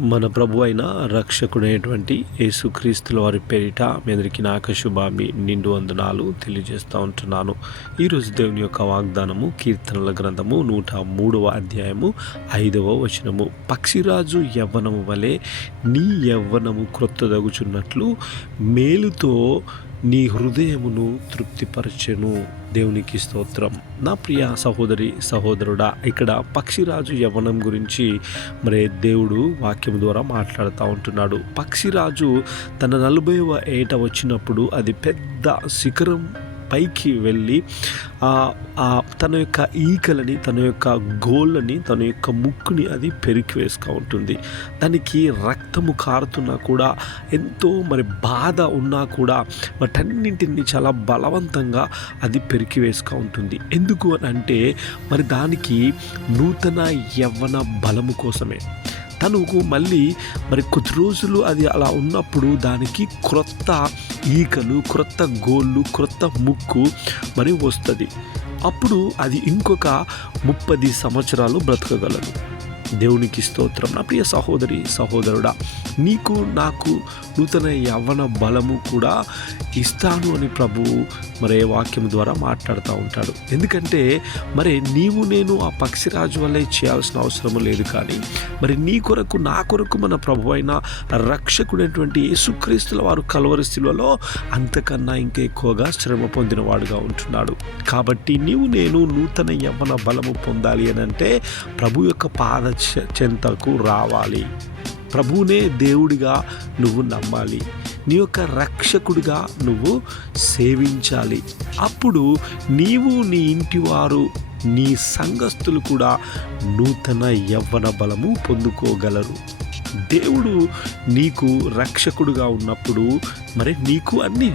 మన ప్రభు అయిన రక్షకుడైనటువంటి యేసుక్రీస్తుల వారి పేరిట మీ అందరికీ నా యొక్క నిండు వందనాలు తెలియజేస్తూ ఉంటున్నాను. ఈరోజు దేవుని యొక్క వాగ్దానము కీర్తనల గ్రంథము 103వ అధ్యాయము 5వ వచనము. పక్షిరాజు యవ్వనము వలె నీ యవ్వనము క్రొత్తదగుచున్నట్లు మేలుతో నీ హృదయమును తృప్తిపరచెను. దేవునికి స్తోత్రం. నా ప్రియ సహోదరి సహోదరుడా, ఇక్కడ పక్షిరాజు యవ్వనం గురించి మరి దేవుడు వాక్యం ద్వారా మాట్లాడుతూ ఉంటున్నాడు. పక్షిరాజు తన 40వ ఏట వచ్చినప్పుడు అది పెద్ద శిఖరం పైకి వెళ్ళి తన యొక్క ఈకలని, తన యొక్క గోళ్ళని, తన యొక్క ముక్కుని అది పెరికి వేసుకు ఉంటుంది. దానికి రక్తము కారుతున్నా కూడా, ఎంతో మరి బాధ ఉన్నా కూడా వాటన్నింటిని చాలా బలవంతంగా అది పెరికి వేసుకు ఉంటుంది. ఎందుకు అని అంటే మరి దానికి నూతన యవ్వన బలము కోసమే. తనకు మళ్ళీ మరి కొద్ది రోజులు అది అలా ఉన్నప్పుడు దానికి క్రొత్త ఈకలు, క్రొత్త గోళ్ళు, క్రొత్త ముక్కు మరి వస్తుంది. అప్పుడు అది ఇంకొక 30 సంవత్సరాలు బ్రతకగలదు. దేవునికి స్తోత్రం. నా ప్రియ సహోదరి సహోదరుడా, నీకు నాకు నూతన యవ్వన బలము కూడా ఇస్తాను అని ప్రభువు మరి వాక్యం ద్వారా మాట్లాడుతూ ఉంటాడు. ఎందుకంటే మరి నీవు నేను ఆ పక్షిరాజు వల్లే చేయాల్సిన అవసరం లేదు, కానీ మరి నీ కొరకు నా కొరకు మన ప్రభు అయిన రక్షకుడైనటువంటి యేసుక్రీస్తుల వారు కల్వరి శిలువలో అంతకన్నా ఇంకా ఎక్కువగా శ్రమ పొందిన వాడుగా ఉంటున్నాడు. కాబట్టి నీవు నేను నూతన యవ్వన బలము పొందాలి అని అంటే ప్రభు యొక్క పాద చెంతకు రావాలి. ప్రభువునే దేవుడిగా నువ్వు నమ్మాలి. నీ యొక్క రక్షకుడిగా నువ్వు సేవించాలి. అప్పుడు నీవు, నీ ఇంటి వారు, నీ సంఘస్థులు కూడా నూతన యవ్వన బలము పొందుకోగలరు. దేవుడు నీకు రక్షకుడుగా ఉన్నప్పుడు మరి నీకు అన్నీ